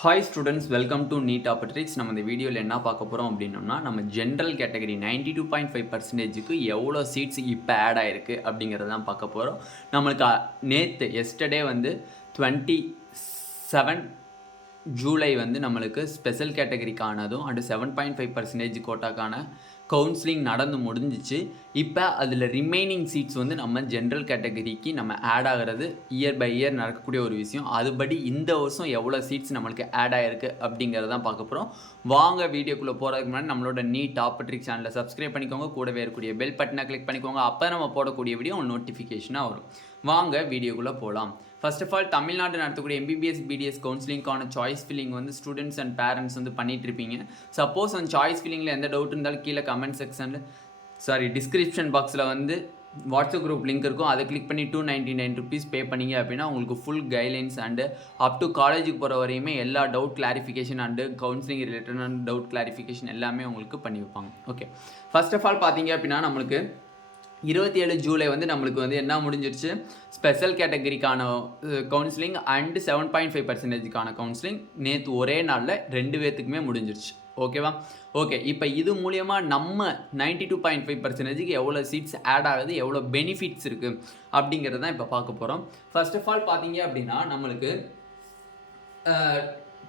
Hi students, welcome to Neet Opportunities. நம்ம இந்த வீடியோவில் என்ன பார்க்க போகிறோம் அப்படின்னோம்னா நம்ம ஜென்ரல் கேட்டகரி 92.5%க்கு எவ்வளோ சீட்ஸ் இப்போ ஆட் ஆகிருக்கு அப்படிங்கிறத தான் பார்க்க போகிறோம். நம்மளுக்கு எஸ்டர்டே வந்து 27 ஜூலை வந்து நம்மளுக்கு ஸ்பெஷல் கேட்டகரிக்கானதும் அண்டு 7.5% கோட்டாக்கான கவுன்சிலிங் நடந்து முடிஞ்சிச்சு. இப்போ அதில் ரிமைனிங் சீட்ஸ் வந்து நம்ம ஜென்ரல் கேட்டகரிக்கு நம்ம ஆட் ஆகிறது இயர் பை இயர் நடக்கக்கூடிய ஒரு விஷயம். அதுபடி இந்த வருஷம் எவ்வளோ சீட்ஸ் நம்மளுக்கு ஆட் ஆகிருக்கு அப்படிங்கிறதான் பார்க்க போகிறோம். வாங்க வீடியோக்குள்ளே போகிறதுக்கு முன்னாடி நம்மளோட நீட் ஆப்பர்ட்ரிக் சேனலை சப்ஸ்கிரைப் பண்ணிக்கோங்க, கூடவே இருக்கக்கூடிய பெல் பட்டனை கிளிக் பண்ணிக்கோங்க. அப்போ நம்ம போடக்கூடிய வீடியோ நோட்டிஃபிகேஷனாக வரும். வாங்க வீடியோக்குள்ளே போகலாம். ஃபர்ஸ்ட் ஆஃப் ஆல், தமிழ்நாடு நடத்தக்கூடிய MBBS BDS கவுன்சிலிங்கான சாய்ஸ் ஃபில்லிங் வந்து ஸ்டூடெண்ட்ஸ் அண்ட் பேரண்ட்ஸ் வந்து பண்ணிட்டு இருப்பீங்க. சப்போஸ் அந்த சாய்ஸ் ஃபில்லிங்கில் எந்த டவுட் இருந்தாலும் கீழே கமெண்ட் செக்ஷனில் டிஸ்கிரிப்ஷன் பாக்ஸில் வந்து வாட்ஸ்அப் குரூப் லிங்க் இருக்கும். அதை கிளிக் பண்ணி 299 ருபீஸ் பே பண்ணிங்க அப்படின்னா உங்களுக்கு full guidelines and up to காலேஜுக்கு போகிற வரையுமே எல்லா டவுட் கிளாரிஃபிகேஷன் அண்டு கவுன்சிலிங் ரிலேட்டடான டவுட் கிளாரிஃபிகேஷன் எல்லாமே உங்களுக்கு பண்ணி வைப்பாங்க. ஓகே, ஃபர்ஸ்ட் ஆஃப் ஆல் பார்த்தீங்க அப்படின்னா நம்மளுக்கு 27 ஜூலை வந்து நம்மளுக்கு வந்து என்ன முடிஞ்சிருச்சு, ஸ்பெஷல் கேட்டகரிக்கான கவுன்சிலிங் அண்டு 7.5%க்கான கவுன்சிலிங் நேற்று ஒரே நாளில் 2 பேர்த்துக்குமே முடிஞ்சிருச்சு. ஓகேவா? ஓகே, இப்போ இது மூலியமாக நம்ம 92.5%க்கு எவ்வளோ சீட்ஸ் ஆட் ஆகுது, எவ்வளோ பெனிஃபிட்ஸ் இருக்குது அப்படிங்கிறது தான் இப்போ பார்க்க போகிறோம். ஃபர்ஸ்ட் ஆஃப் ஆல் பார்த்தீங்க அப்படின்னா நம்மளுக்கு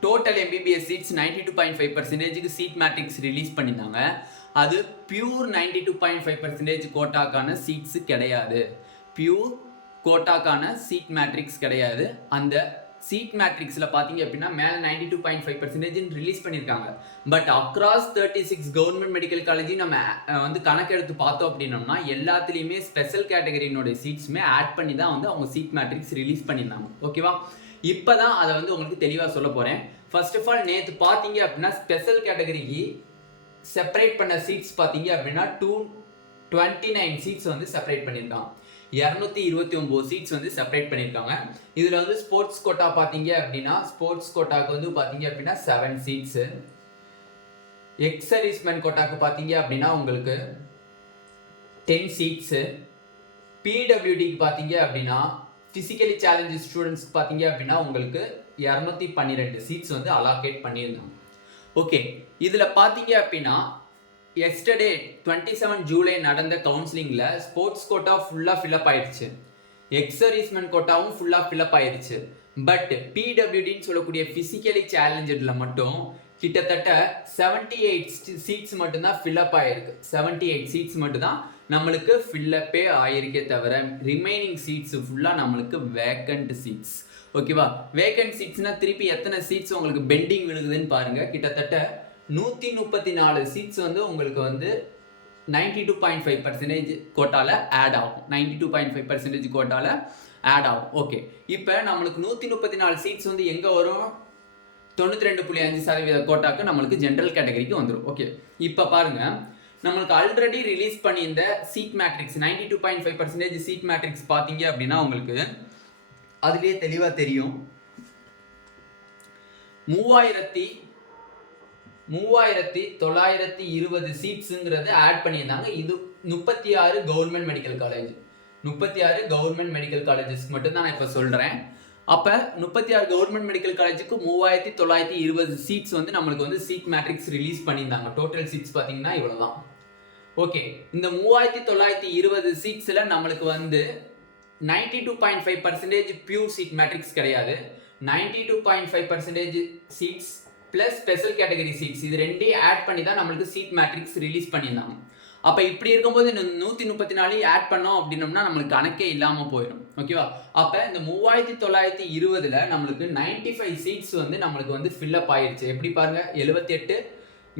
டோட்டல் MBBS சீட்ஸ் 92.5%க்கு சீட் மேட்ரிக்ஸ் ரிலீஸ் பண்ணியிருந்தாங்க. அது பியூர் 92.5% கோட்டாக்கான சீட்ஸு கிடையாது. பியூர் கோட்டாக்கான சீட் மேட்ரிக்ஸ் கிடையாது. அந்த சீட் மேட்ரிக்ஸில் பார்த்தீங்க அப்படின்னா மேலே 92.5% ரிலீஸ் பண்ணியிருக்காங்க. பட் அக்ராஸ் 36 கவர்மெண்ட் மெடிக்கல் காலேஜையும் நம்ம வந்து கணக்கெடுத்து பார்த்தோம் அப்படின்னோம்னா எல்லாத்துலேயுமே ஸ்பெஷல் கேட்டகரியினுடைய சீட்ஸுமே ஆட் பண்ணி தான் வந்து அவங்க சீட் மேட்ரிக்ஸ் ரிலீஸ் பண்ணியிருந்தாங்க. ஓகேவா? இப்போ தான் அதை வந்து உங்களுக்கு தெளிவாக சொல்ல போகிறேன். ஃபர்ஸ்ட் ஆஃப் ஆல், நேற்று பார்த்தீங்க அப்படின்னா ஸ்பெஷல் கேட்டகரிக்கு செப்பரேட் பண்ண சீட்ஸ் பார்த்தீங்க அப்படின்னா 229 சீட்ஸ் வந்து செப்பரேட் பண்ணியிருக்காங்க. 229 சீட்ஸ் வந்து செப்பரேட் பண்ணியிருக்காங்க. இதில் வந்து ஸ்போர்ட்ஸ் கோட்டா பார்த்தீங்க அப்படின்னா ஸ்போர்ட்ஸ் கோட்டாக்கு வந்து பார்த்தீங்க அப்படின்னா 7 சீட்ஸு. எக்ஸ் சர்வீஸ்மேன் கோட்டாக்கு பார்த்தீங்க அப்படின்னா உங்களுக்கு 10 சீட்ஸு. பிடபிள்யூடிக்கு பார்த்தீங்க அப்படின்னா ஃபிசிக்கலி சேலஞ்சு ஸ்டூடெண்ட்ஸ்க்கு பார்த்தீங்க அப்படின்னா உங்களுக்கு 212 சீட்ஸ் வந்து அலாகேட் பண்ணியிருந்தாங்க. ஓகே, இதில் பார்த்தீங்க அப்படின்னா எஸ்டர்டே 27 ஜூலை நடந்த கவுன்சிலிங்கில் ஸ்போர்ட்ஸ் கோட்டா ஃபுல்லாக ஃபில்அப் ஆயிடுச்சு. எக்ஸ் சர்வீஸ்மேன் கோட்டாவும் ஃபுல்லாக ஃபில்அப் ஆயிடுச்சு. பட் பிடபிள்யூடின்னு சொல்லக்கூடிய ஃபிசிக்கலி சேலஞ்சடில் மட்டும் கிட்டத்தட்ட 78 சீட்ஸ் மட்டும்தான் ஃபில்அப் ஆகிருக்கு. 78 சீட்ஸ் மட்டும்தான் நம்மளுக்கு ஃபில்லப்பே ஆகிருக்கே தவிர ரிமைனிங் சீட்ஸ் ஃபுல்லாக நம்மளுக்கு வேக்கண்ட் சீட்ஸ். ஓகேவா? வேக்கண்ட் சீட்ஸ்னா திருப்பி எத்தனை சீட்ஸ் உங்களுக்கு பெண்டிங் விழுகுதுன்னு பாருங்க. கிட்டத்தட்ட 134 சீட்ஸ் வந்து உங்களுக்கு வந்து 92.5% கோட்டால ஆட் ஆகும். 92.5% கோட்டால ஆட் ஆகும். ஓகே, இப்போ நம்மளுக்கு 134 சீட்ஸ் வந்து எங்கே வரும்? 92.5% கோட்டாக்கு நம்மளுக்கு ஜென்ரல் கேட்டகரிக்கு வந்துடும். ஓகே, இப்போ பாருங்க, நம்மளுக்கு ஆல்ரெடி ரிலீஸ் பண்ணியிருந்த சீட் மேட்ரிக்ஸ் 92.5% சீட் மேட்ரிக்ஸ் பார்த்தீங்க அப்படின்னா உங்களுக்கு அதுலேயே தெளிவாக தெரியும். 3920 சீட்ஸுங்கிறது ஆட் பண்ணியிருந்தாங்க. இது 36 government medical college, 36 government medical காலேஜஸ்க்கு மட்டும்தான் நான் இப்போ சொல்கிறேன். அப்போ 36 கவர்மெண்ட் மெடிக்கல் காலேஜுக்கு 3920 சீட்ஸ் வந்து நம்மளுக்கு வந்து சீட் மேட்ரிக்ஸ் ரிலீஸ் பண்ணியிருந்தாங்க. டோட்டல் சீட்ஸ் பார்த்தீங்கன்னா இவ்வளோ தான். ஓகே, இந்த 3920 சீட்ஸில் நம்மளுக்கு வந்து 92.5% பியூர் சீட் மேட்ரிக்ஸ் கிடையாது. 92.5% seats plus special category seats இது ரெண்டையும் ஆட் பண்ணி தான் நம்மளுக்கு சீட் மேட்ரிக்ஸ் ரிலீஸ் பண்ணியிருந்தாங்க. அப்போ இப்படி இருக்கும்போது 134 ஆட் பண்ணோம் அப்படின்னோம்னா நம்மளுக்கு கணக்கே இல்லாமல் போயிடும். ஓகேவா? அப்போ இந்த 3920 நம்மளுக்கு 95 சீட்ஸ் வந்து நம்மளுக்கு வந்து ஃபில்லப் ஆயிடுச்சு. எப்படி பாருங்க, 78,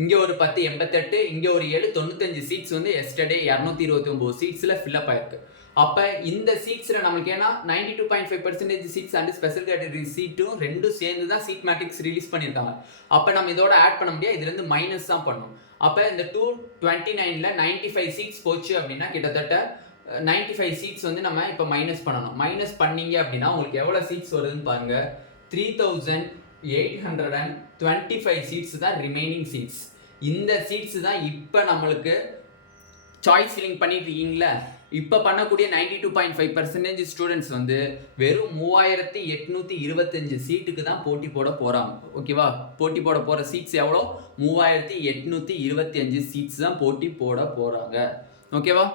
இங்கே ஒரு 10, 88, இங்கே ஒரு 7, 95 சீட்ஸ் வந்து எஸ்டர்டே 229 சீட்ஸில் ஃபில்லப் ஆயிருக்கு. அப்போ இந்த சீட்ஸில் நம்மளுக்கு ஏன்னா 92.5% சீட்ஸ் அண்ட் ஸ்பெஷல் கேட்டகரி சீட்டும் ரெண்டும் சேர்ந்து தான் சீட் மேட்ரிக்ஸ் ரிலீஸ் பண்ணியிருக்காங்க. அப்போ நம்ம இதோட ஆட் பண்ண முடியாது, இதுலேருந்து மைனஸ் தான் பண்ணணும். அப்போ இந்த 229ல் 95 சீட்ஸ் போச்சு அப்படின்னா கிட்டத்தட்ட 95 சீட்ஸ் வந்து நம்ம இப்போ மைனஸ் பண்ணணும். மைனஸ் பண்ணீங்க அப்படின்னா உங்களுக்கு எவ்வளோ சீட்ஸ் வருதுன்னு பாருங்க. 3825 சீட்ஸ் தான் ரிமைனிங் சீட்ஸ். இந்த சீட்ஸ் தான் இப்போ நம்மளுக்கு சாய்ஸ் ஃபில்லிங் பண்ணிட்டு இருக்கீங்களா, இப்போ பண்ணக்கூடிய 92.5% ஸ்டூடெண்ட்ஸ் வந்து வெறும் 3825 சீட்டுக்கு தான் போட்டி போட போகிறாங்க. ஓகேவா? போட்டி போட போகிற சீட்ஸ் எவ்வளோ? 3825 சீட்ஸ் தான் போட்டி போட போகிறாங்க. ஓகேவா?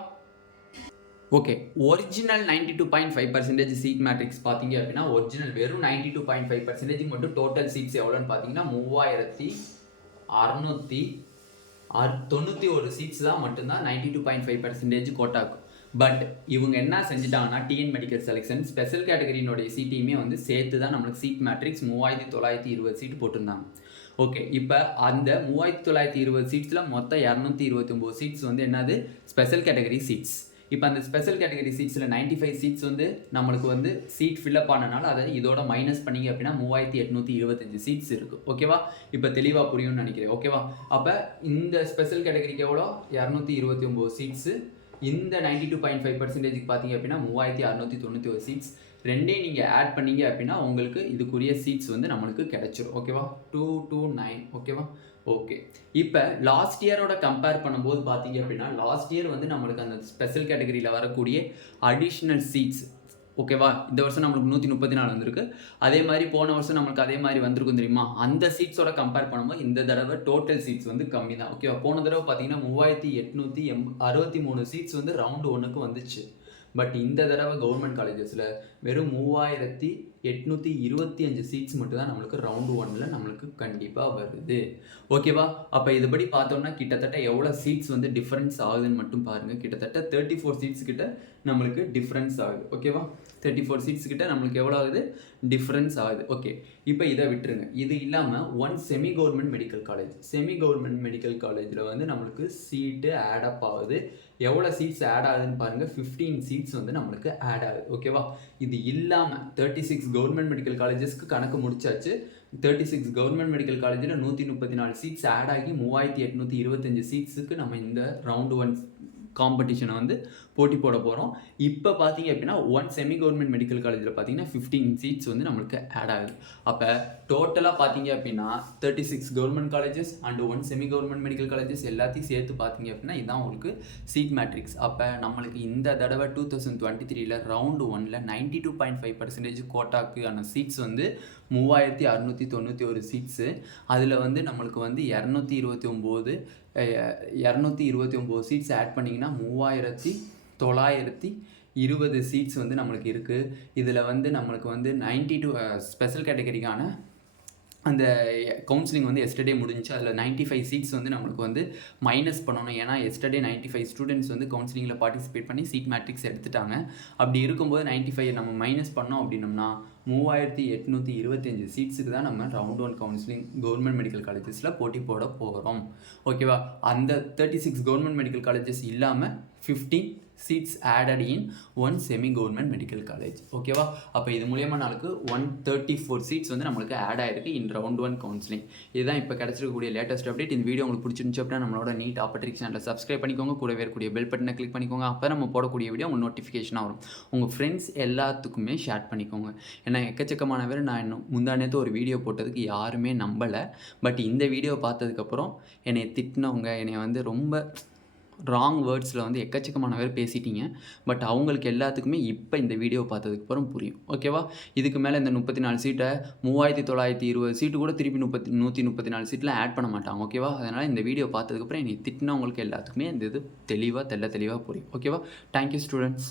ஓகே, ஒரிஜினல் 92.5% சீட் மேட்ரிக்ஸ் பார்த்தீங்க அப்படின்னா ஒரிஜினல் வெறும் 92.5% மட்டும் டோட்டல் சீட்ஸ் எவ்வளோன்னு பார்த்தீங்கன்னா 3691 சீட்ஸ் தான் மட்டும்தான் 92.5% கோட்டாக்கும். பட் இவங்க என்ன செஞ்சுட்டாங்கன்னா டிஎன் மெடிக்கல் செலெக்ஷன் ஸ்பெஷல் கேட்டகரியினுடைய சீட்டையுமே வந்து சேர்த்து தான் நம்மளுக்கு சீட் மேட்ரிக்ஸ் 3920 சீட் போட்டிருந்தாங்க. ஓகே, இப்போ அந்த 3920 சீட்ஸில் மொத்தம் 229 சீட்ஸ் வந்து என்னது ஸ்பெஷல் கேட்டகரி சீட்ஸ். இப்போ அந்த ஸ்பெஷல் கேட்டகரி சீட்ஸில் 95 சீட்ஸ் வந்து நம்மளுக்கு வந்து சீட் ஃபில்லப் ஆனனால அதை இதோட மைனஸ் பண்ணிங்க அப்படின்னா 3825 சீட்ஸ் இருக்குது. ஓகேவா? இப்போ தெளிவாக புரியும்னு நினைக்கிறேன். ஓகேவா? அப்போ இந்த ஸ்பெஷல் கேட்டகரிக்கு எவ்வளோ? 229 சீட்ஸு. இந்த 92.5% பார்த்தீங்க அப்படின்னா 3691 சீட்ஸ். ரெண்டையும் நீங்கள் ஆட் பண்ணீங்க அப்படின்னா உங்களுக்கு இதுக்குரிய சீட்ஸ் வந்து நம்மளுக்கு கிடைச்சிரும். ஓகேவா? 229. ஓகேவா? ஓகே, இப்போ லாஸ்ட் இயரோட கம்பேர் பண்ணும்போது பார்த்தீங்க அப்படின்னா லாஸ்ட் இயர் வந்து நம்மளுக்கு அந்த ஸ்பெஷல் கேட்டகரியில் வரக்கூடிய அடிஷ்னல் சீட்ஸ் ஓகேவா, இந்த வருஷம் நம்மளுக்கு 134 வந்திருக்கு. அதே மாதிரி போன வருஷம் நம்மளுக்கு அதே மாதிரி வந்திருக்கும் தெரியுமா. அந்த சீட்ஸோட கம்பேர் பண்ணும்போது இந்த தடவை டோட்டல் சீட்ஸ் வந்து கம்மி தான். ஓகேவா? போன தடவை பார்த்தீங்கன்னா 3863 சீட்ஸ் வந்து ரவுண்டு 1க்கு வந்துச்சு. பட் இந்த தடவை கவர்மெண்ட் காலேஜஸில் வெறும் 3825 சீட்ஸ் மட்டும் தான் நம்மளுக்கு ரவுண்டு 1ல் நம்மளுக்கு கண்டிப்பாக வருது. ஓகேவா? அப்போ இதுபடி பார்த்தோம்னா கிட்டத்தட்ட எவ்வளோ சீட்ஸ் வந்து டிஃப்ரென்ஸ் ஆகுதுன்னு மட்டும் பாருங்கள். கிட்டத்தட்ட 34 சீட்ஸ் கிட்ட நம்மளுக்கு டிஃப்ரென்ஸ் ஆகுது. ஓகேவா? 34 சீட்ஸ் கிட்ட நம்மளுக்கு எவ்வளோ ஆகுது? டிஃப்ரென்ஸ் ஆகுது. ஓகே, இப்போ இதை விட்டுருங்க. இது இல்லாமல் one semi government medical college. Semi government medical காலேஜில் வந்து நம்மளுக்கு சீட்டு ஆடப் ஆகுது. எவ்வளோ சீட்ஸ் ஆட் ஆகுதுன்னு பாருங்கள். 15 சீட்ஸ் வந்து நம்மளுக்கு ஆட் ஆகுது. ஓகேவா? இது இல்லாமல் 36 கவர்மெண்ட் மெடிக்கல் காலேஜஸ்க்கு கணக்கு முடிச்சாச்சு. 36 கவர்மெண்ட் மெடிக்கல் காலேஜில் 134 சீட்ஸ் ஆட் ஆகி 3825 சீட்ஸுக்கு நம்ம இந்த ரவுண்டு 1 காம்படிஷனை வந்து போட்டி போட போகிறோம். இப்போ பார்த்தீங்க அப்படின்னா ஒன் செமி கவர்மெண்ட் மெடிக்கல் காலேஜில் பார்த்தீங்கன்னா 15 சீட்ஸ் வந்து நம்மளுக்கு ஆட் ஆகுது. அப்போ டோட்டலாக பார்த்தீங்க அப்படின்னா 36 government colleges and one semi government medical colleges எல்லாத்தையும் சேர்த்து பார்த்தீங்க அப்படின்னா இதுதான் உங்களுக்கு சீட் மேட்ரிக்ஸ். அப்போ நம்மளுக்கு இந்த தடவை 2023 ரவுண்டு 1ல் 92.5% கோட்டாக்கான சீட்ஸ் வந்து 3691 சீட்ஸு. அதில் வந்து நம்மளுக்கு வந்து 229 சீட்ஸ் ஆட் பண்ணிங்கன்னா 3920 சீட்ஸ் வந்து நம்மளுக்கு இருக்குது. இதில் வந்து நம்மளுக்கு வந்து 92 ஸ்பெஷல் கேட்டகரிக்கான அந்த கவுன்சிலிங் வந்து எஸ்டர்டே முடிஞ்சிச்சு. அதில் 95 சீட்ஸ் வந்து நம்மளுக்கு வந்து மைனஸ் பண்ணணும். ஏன்னா எஸ்டர்டே 95 ஸ்டூடெண்ட்ஸ் வந்து கவுன்சிலிங்கில் பார்ட்டிசிபேட் பண்ணி சீட் மேட்ரிக்ஸ் எடுத்துட்டாங்க. அப்படி இருக்கும்போது 95 நம்ம மைனஸ் பண்ணோம் அப்படின்னோம்னா 3825 சீட்ஸுக்கு தான் நம்ம ரவுண்ட் 1 கவுன்சிலிங் கவர்மெண்ட் மெடிக்கல் காலேஜஸில் போட்டி போட போகிறோம். ஓகேவா? அந்த 36 கவர்மெண்ட் மெடிக்கல் காலேஜஸ் இல்லாமல் 15 seats added in one semi government medical college. ஓகேவா? அப்போ இது மூலியமாக நாளுக்கு 134 சீட்ஸ் வந்து நம்மளுக்கு ஆட் ஆகிருக்கு இன் ரவுண்ட் 1 கவுன்சிலிங். இதுதான் இப்போ கிடச்சிருக்கக்கூடிய லேட்டஸ்ட் அப்டேட். இந்த வீடியோ உங்களுக்கு பிடிச்சிருந்துச்சு அப்படின்னா நம்மளோட நீட் ஆப்பர்ட்ரிக் சேனலில் சப்ஸ்கிரைப் பண்ணிக்கோங்க. கூடவே இருக்கக்கூடிய பெல் பட்டனை கிளிக் பண்ணிக்கோங்க. அப்போ நம்ம போடக்கூடிய வீடியோ உங்களுக்கு நோட்டிஃபிகேஷனாக வரும். உங்கள் ஃப்ரெண்ட்ஸ் எல்லாத்துக்குமே ஷேர் பண்ணிக்கோங்க. ஏன்னா எக்கச்சக்கமான பேர் நான் இன்னும் முந்தானேத்து ஒரு வீடியோ போட்டதுக்கு யாருமே நம்பலை. பட் இந்த வீடியோ பார்த்ததுக்கப்புறம் என்னை திட்டினவங்க, என்னை வந்து ரொம்ப ராங் வேர்ட்ஸில் வந்து எக்கச்சக்கமான பேர் பேசிட்டீங்க. பட் அவங்களுக்கு எல்லாத்துக்குமே இப்போ இந்த வீடியோ பார்த்ததுக்கப்புறம் புரியும். ஓகேவா? இதுக்கு மேலே இந்த 34 சீட்டை 3920 சீட்டு கூட திருப்பி 134 சீட்டில் ஆட் பண்ண மாட்டாங்க. ஓகேவா? அதனால் இந்த வீடியோ பார்த்ததுக்கப்புறம் என்னை திட்டினவங்களுக்கு எல்லாத்துக்குமே இந்த இது தெளிவாக தெளிவாக புரியும். ஓகேவா? Thank you students.